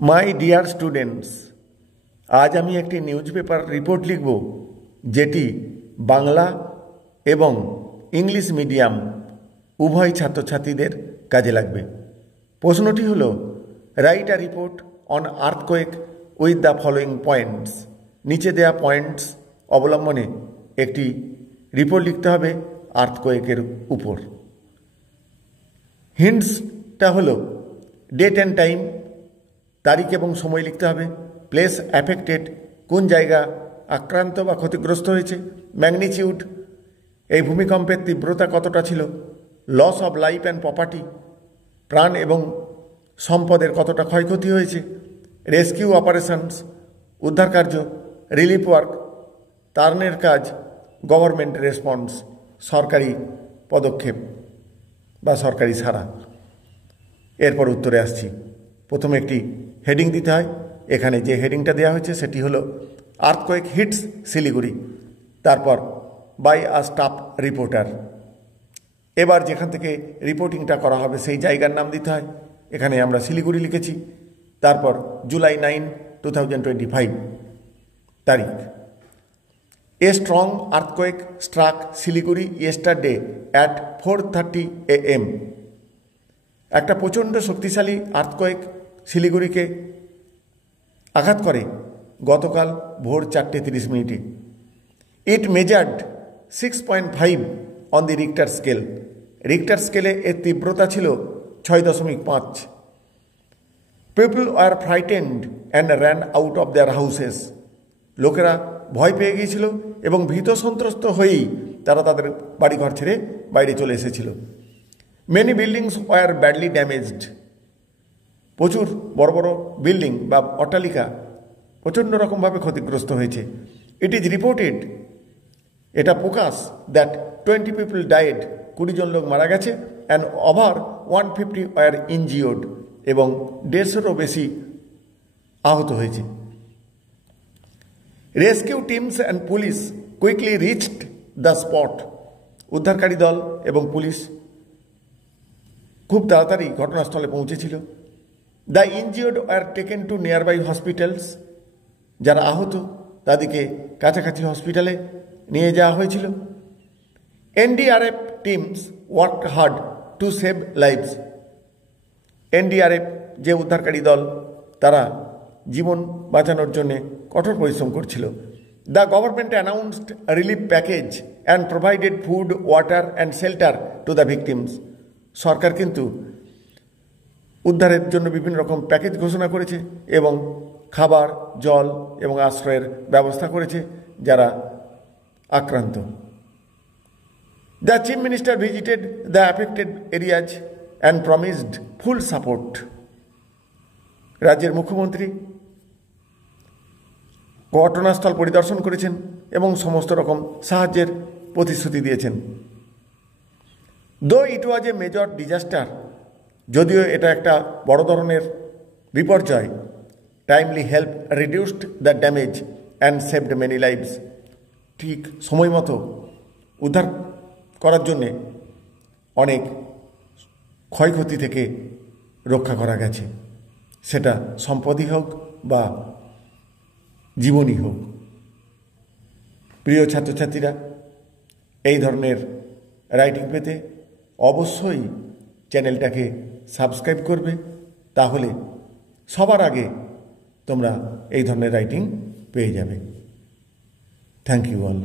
My dear students, আজ আমি একটি নিউজ পেপার রিপোর্ট লিখব যেটি বাংলা এবং ইংলিশ মিডিয়াম উভয় ছাত্রছাত্রীদের কাজে লাগবে। প্রশ্নটি হল, write a report on earthquake with the following points. নিচে দেয়া পয়েন্টস অবলম্বনে একটি রিপোর্ট লিখতে হবে আর্থকোয়েকের উপর। হিন্টসটা হলো ডেট অ্যান্ড টাইম, তারিখ এবং সময় লিখতে হবে। প্লেস অ্যাফেক্টেড, কোন জায়গা আক্রান্ত বা ক্ষতিগ্রস্ত হয়েছে। ম্যাগনিচিউড, এই ভূমিকম্পের তীব্রতা কতটা ছিল। Loss of life and property, প্রাণ এবং সম্পদের কতটা ক্ষয়ক্ষতি হয়েছে। রেস্কিউ অপারেশনস, উদ্ধার কার্য। রিলিফ ওয়ার্ক, ত্রাণের কাজ। গভর্নমেন্ট রেসপন্স, সরকারি পদক্ষেপ বা সরকারি সাড়া। এরপর উত্তরে আসছি। প্রথমে একটি হেডিং দিতে হয়। এখানে যে হেডিংটা দেওয়া হয়েছে সেটি হলো আর্থকোয়েক হিটস শিলিগুড়ি, তারপর বাই আ স্টাফ রিপোর্টার। এবার যেখান থেকে রিপোর্টিংটা করা হবে সেই জায়গার নাম দিতে হয়। এখানে আমরা শিলিগুড়ি লিখেছি। তারপর July 9, 2025 তারিখ। A strong earthquake struck Siliguri yesterday at 4:30 AM. একটা প্রচণ্ড শক্তিশালী আর্থকোয়েক শিলিগুড়িকে আঘাত করে গতকাল ভোর 4:30। It measured 6.5 on the Richter scale. Richter স্কেলে এর তীব্রতা ছিল 6.5। People are frightened and ran out of their houses. লোকেরা ভয় পেয়ে গিয়েছিল এবং ভীত সন্ত্রস্ত হয়েই তারা তাদের বাড়িঘর ছেড়ে বাইরে চলে এসেছিল। Many buildings were badly damaged. প্রচুর বড় বড় বিল্ডিং বা অট্টালিকা প্রচণ্ড রকমভাবে ক্ষতিগ্রস্ত হয়েছে। ইট ইজ রিপোর্টেড, এটা প্রকাশ, দ্যাট 20 পিপল ডায়েড, 20 জন লোক মারা গেছে, অ্যান্ড ওভার 150 ওয়ার ইনজিওর্ড, এবং 150-এরও বেশি আহত হয়েছে। Rescue teams and police quickly reached the spot. উদ্ধারকারী দল এবং পুলিশ খুব তাড়াতাড়ি ঘটনাস্থলে পৌঁছেছিল। The injured are taken to nearby hospitals. যারা আহত তাদেরকে কাছাকাছি হসপিটালে নিয়ে যাওয়া হয়েছিল। NDRF teams worked hard to save lives. NDRF যে উদ্ধারকারী দল, তারা জীবন বাঁচানোর জন্য কঠোর পরিশ্রম করছিল। The government announced relief package and provided food, water and shelter to the victims. সরকার কিন্তু উদ্ধারের জন্য বিভিন্ন রকম প্যাকেজ ঘোষণা করেছে এবং খাবার, জল এবং আশ্রয়ের ব্যবস্থা করেছে যারা আক্রান্ত। The chief minister visited the affected areas and promised full support. রাজ্যের মুখ্যমন্ত্রী ঘটনাস্থল পরিদর্শন করেছেন এবং সমস্ত রকম সাহায্যের প্রতিশ্রুতি দিয়েছেন। দো ইট ওয়াজ এ মেজর ডিজাস্টার, যদিও এটা একটা বড় ধরনের বিপর্যয়, timely help reduced the damage and saved many lives. ঠিক সময় মতো উদ্ধার করার জন্যে অনেক ক্ষয়ক্ষতি থেকে রক্ষা করা গেছে, সেটা সম্পদই হোক বা জীবনই হোক। প্রিয় ছাত্রছাত্রীরা, এই ধরনের রাইটিং পেতে অবশ্যই চ্যানেলটাকে সাবস্ক্রাইব করবে, তাহলে সবার আগে তোমরা এই ধরনের রাইটিং পেয়ে যাবে। Thank you all.